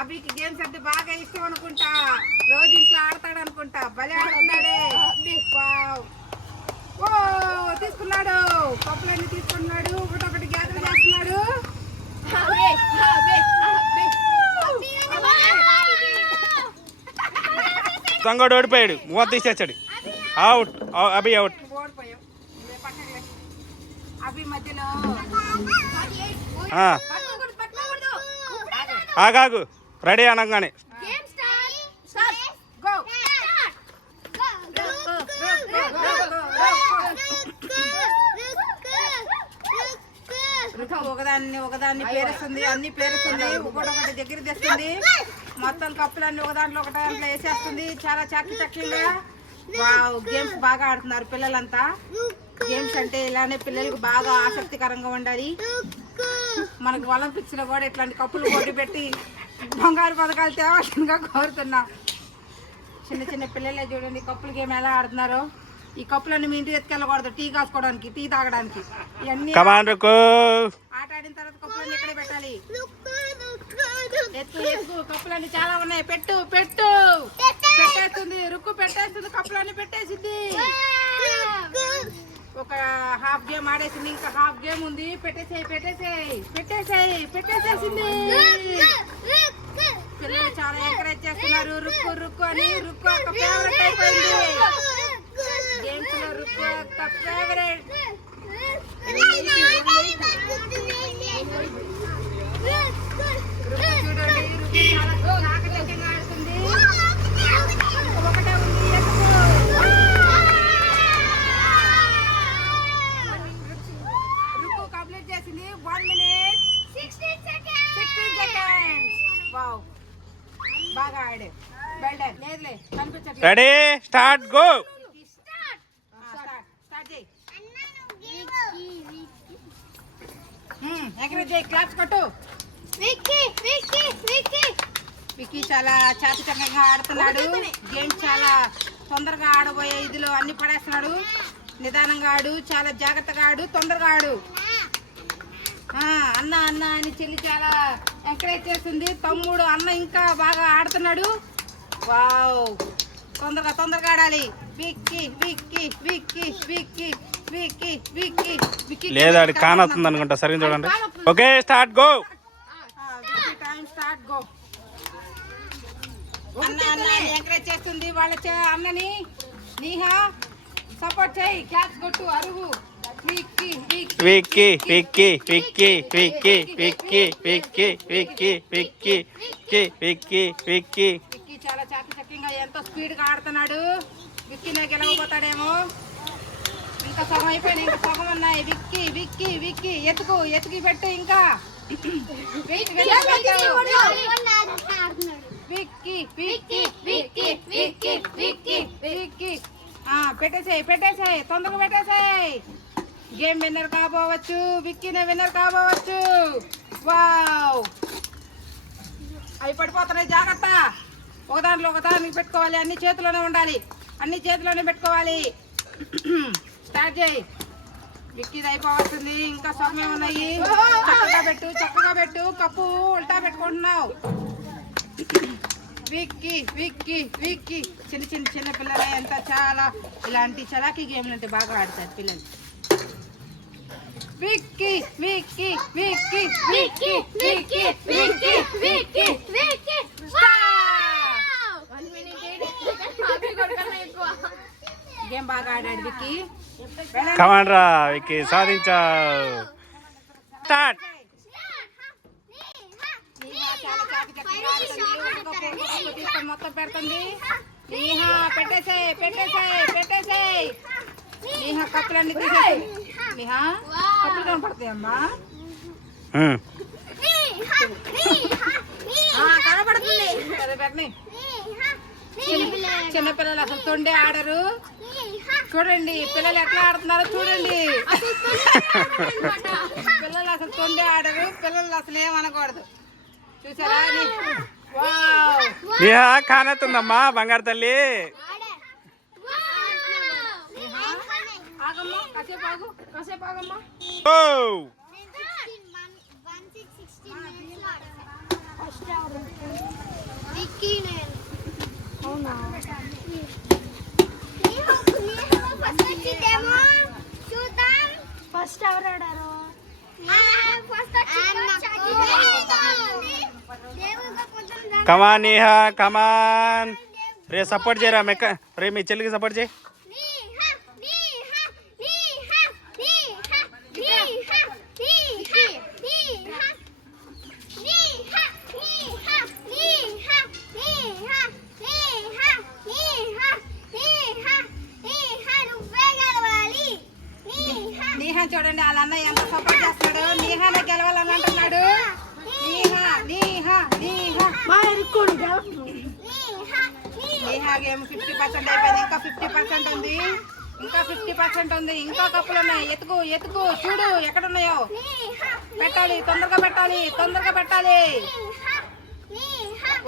అభికి games అంటే బాగా ఇష్టం అనుకుంటా, రోజు ఇంట్లో ఆడతాడు అనుకుంటా, భలే ఆడుతున్నాడే. ఓ తీసుకున్నాడు, కప్పులన్నీ తీసుకున్నాడు, ఒకటొకటి గ్యాదర్ చేస్తున్నాడు. సంగోడు ఓడిపోయాడు, మూత తీసేచ్చాడు. అవుట్, అభి అవుట్. ఓడిపోయావు. అభి మధ్యలో ఆగాగు, రెడీ అనగానే ఒకదాన్ని పేరుస్తుంది, అన్ని పేరుస్తుంది, ఒకటొకటి దగ్గర తెస్తుంది, మొత్తం కప్పులన్నీ ఒకదాంట్లో ఒక దాంట్లో వేసేస్తుంది. చాలా చక్కగా వావ్, గేమ్స్ బాగా ఆడుతున్నారు పిల్లలంతా. గేమ్స్ అంటే ఇలానే పిల్లలకు బాగా ఆసక్తికరంగా ఉండాలి. మనకు ఒలింపిక్స్ లో కూడా ఇట్లాంటి కప్పులు పోటీ పెట్టి బంగారు పథకాలు తేవాల్సిందిగా కోరుతున్నాం. చిన్న చిన్న పిల్లలే చూడండి కప్పుల గేమ్ ఎలా ఆడుతున్నారో. ఈ కప్పులన్నీ మీ ఇంటికి ఎత్తుకెళ్ళకూడదు, టీ కాసుకోవడానికి, టీ తాగడానికి. ఇవన్నీ ఆట ఆడిన తర్వాత కప్పులన్నీ ఇక్కడే పెట్టాలి. ఎత్తు కప్పులన్నీ చాలా ఉన్నాయి. పెట్టేస్తుంది, రుక్కు పెట్టేస్తుంది, కప్పులన్నీ పెట్టేసింది. ఒక హాఫ్ గేమ్ ఆడేసింది, ఇంకా హాఫ్ గేమ్ ఉంది. పెట్టేసేసింది. పిల్లలు చాలా ఎంకరేజ్ చేస్తున్నారు, రుక్కు రుక్కు అని. రుక్కు ఒక ఫేవరెట్ అయిపోయింది గేమ్స్ లో. రుక్కు ఒక ఫేవరెట్. రుక్కు చూడండి, రుక్కు చాలా చాకచక్యంగా ఆడుతుంది. ఒకటే ఉంది, రుక్కు కంప్లీట్ చేసింది. 1 minute 16 seconds. వావ్, బాగా ఆడే. Well done. లేదులే కనిపించట్లేదు. Ready start go. క్లాప్స్ కొట్టు. విక్కీ చాలా చాకచక్యంగా ఆడుతున్నాడు. గేమ్ చాలా తొందరగా ఆడబోయే ఇదిలో అన్ని పడేస్తున్నాడు. నిదానంగా ఆడు, చాలా జాగ్రత్తగా ఆడు, తొందరగా ఆడు. అన్న అన్న అని చెల్లి చాలా ఎంకరేజ్ చేస్తుంది. తమ్ముడు అన్న ఇంకా బాగా ఆడుతున్నాడు. వావ్, తొందరగా ఆడాలి. విక్కీ విక్కీ విక్కీ విక్కీ విక్కీ విక్కీ విక్కీ లేదా కానొస్తుంది అనుకుంటా. సరిగ్గా చూడండి. Okay start go. Time start go. అన్న అన్న ఎంకరేజ్ చేస్తుంది వాళ్ళ అన్నని. నీహా సపోర్ట్ చేయి, క్లాప్స్ కొట్టు, అరుగు. విక్కీ విక్కీ విక్కీ విక్కీ విక్కీ విక్కీ విక్కీ విక్కీ విక్కీ విక్కీ విక్కీ విక్కీ. విక్కీ చాలా చాకచక్యంగా ఎంతో స్పీడ్ గా ఆడుతున్నాడు. విక్కీనే గెలవబోతాడేమో. ఇంకా సగం అయిపోయింది, ఇంకా సగం ఉన్నాయి. విక్కీ విక్కీ విక్కీ ఎత్తుకి పెట్టు. ఇంకా విక్కీ విక్కీ విక్కీ విక్కీ విక్కీ విక్కీ. పెట్టేసాయి, తొందరగా పెట్టేసాయి. గేమ్ విన్నర్ కాబోవచ్చు, విక్కీనే విన్నర్ కాబోవచ్చు. వావ్, అవి పడిపోతున్నాయి, జాగ్రత్త. ఒకదానికి పెట్టుకోవాలి, అన్ని చేతిలోనే ఉండాలి, అన్ని చేతిలోనే పెట్టుకోవాలి. స్టార్ట్ చేయి. విక్కీది అయిపోవస్తుంది, ఇంకా సమయం ఉన్నాయి. చక్కగా పెట్టు. కప్పు ఉల్టా పెట్టుకుంటున్నావు. విక్కీ విక్కీ విక్కీ. చిన్న పిల్లలు ఎంత చాలా ఇలాంటి చలాకీ గేమ్లు అంటే బాగా ఆడతారు పిల్లలు. విక్కీ విక్కీ విక్కీ విక్కీ విక్కీ విక్కీ విక్కీ విక్కీ. గేమ్ బాగా ఆడాడు విక్కీ. కమాండ్ రా విక్కీ, సాధించావు. స్టార్ట్. మొత్తం పెడుతుంది. నీహా పెట్టేసాయి. నీహా కప్పులన్నీ తీసేసి. నీహా కప్పులు కనపడతాయమ్మా. కనపడుతుంది. చిన్నపిల్లలు అసలు తొండే ఆడరు. చూడండి పిల్లలు ఎట్లా ఆడుతున్నారో చూడండి. పిల్లలు అసలు తొండే ఆడరు. పిల్లలు అసలు ఏమనకూడదు. చూసారా? కానతుందమ్మా బంగారు తల్లి. ఆగమ్మా. కాసేపు ఆగమ్మా. ఫస్ట్ ఎవరు ఆడారు? కమాన్ నేహా కమాన్. రే సపోర్ట్ చేయరా మెక్క. రే మీ చెల్లికి సపోర్ట్ చేయి. నీహా చూడండి వాళ్ళ అన్నయ్య ఎంత సపోర్ట్ చేస్తాడు. నీహానే గెలవాలని అంటున్నాడు. నీహా నీహా నీహా నీహా గేమ్ 50% అయిపోయింది. ఇంకా 50% ఉంది. ఇంకా 50% ఉంది. ఇంకా కప్పులు ఉన్నాయి. ఎతుకు ఎతుకు చూడు ఎక్కడున్నాయో. పెట్టాలి, తొందరగా పెట్టాలి, తొందరగా పెట్టాలి.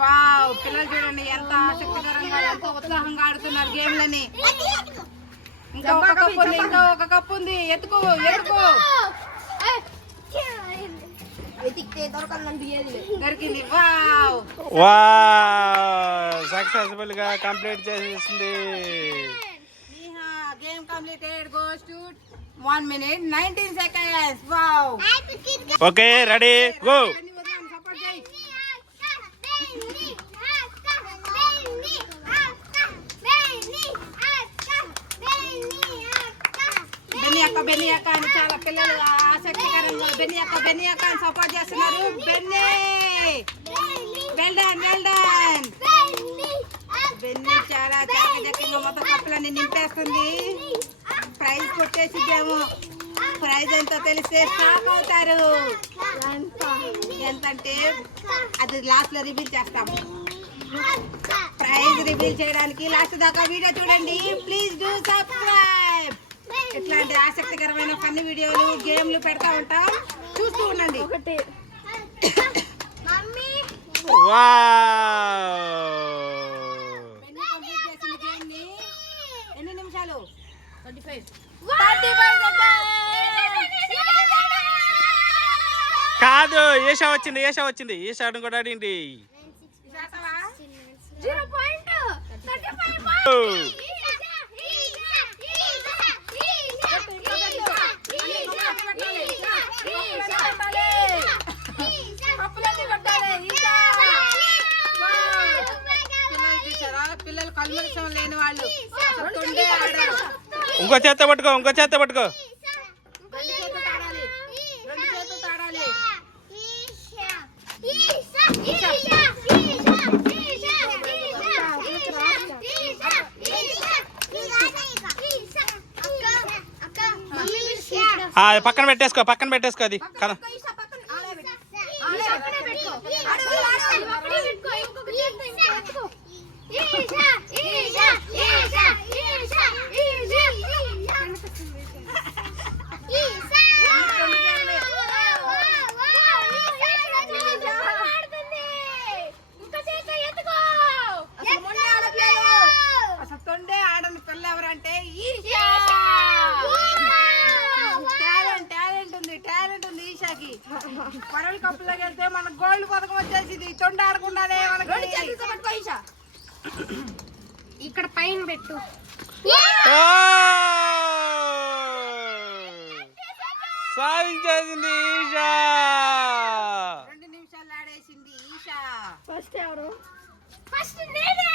వావ్, పిల్లలు చూడండి ఎంత ఆసక్తికరంగా ఎంత ఉత్సాహంగా ఆడుతున్నారు గేమ్లని. ఇంకా ఒక కప్పు ఉంది, ఇంకా ఒక కప్పు ఉంది. ఎతుకు ఎతుకు. దొరికింది. వావ్ వావ్, సక్సెస్ఫుల్ గా కంప్లీట్ చేసేసింది. Game completed. Goes to 1 minute 19 seconds. Wow. Okay ready go. Support చేయి. బెన్ని అక్క అని చాలా పిల్లలు ఆసక్తికరంగా బెన్ని అక్క అని సపోర్ట్ చేస్తున్నారు. Benny well done well done. Benny చాలా చాకచక్యంగా మొత్తం కప్పులన్నీ నింపేస్తుంది. ప్రైజ్ కొట్టేసిద్దాము. ప్రైజ్ ఎంతో తెలిస్తే షాక్ అవుతారు. ఎంతంటే అది లాస్ట్ లో రివీల్ చేస్తాము. ప్రైజ్ రివీల్ చేయడానికి లాస్ట్ దాకా వీడియో చూడండి. Please do subscribe. ఇట్లాంటి ఆసక్తికరమైన ఫన్నీ వీడియోలు గేమ్లు పెడతా ఉంటాం, చూస్తూ ఉండండి. ఎన్ని నిమిషాలు? 35 కాదు, ఏషా వచ్చింది, ఏషా వచ్చింది. ఏషాను కూడా ఆడింది. పిల్లలు కల్మషం లేని వాళ్ళు. ఇంకో చేత్తో పట్టుకో, ఇంకో చేత్తో పట్టుకో. పక్కన పెట్టేసుకో, పక్కన పెట్టేసుకో. అది కదా తొండే ఆడని పిల్ల ఎవరంటే టాలెంట్ ఉంది ఈషాకి. వరల్డ్ కప్ లోకి వెళ్తే మనకు గోల్డ్ పథకం వచ్చేసింది. తొండ ఆడకుండానే మనకి. ఇక్కడ పైన పెట్టు. సాధించేసింది ఈషా. 2 నిమిషాలు ఆడేసింది ఈషా. ఫస్ట్ ఎవరు? ఫస్ట్ నేనే.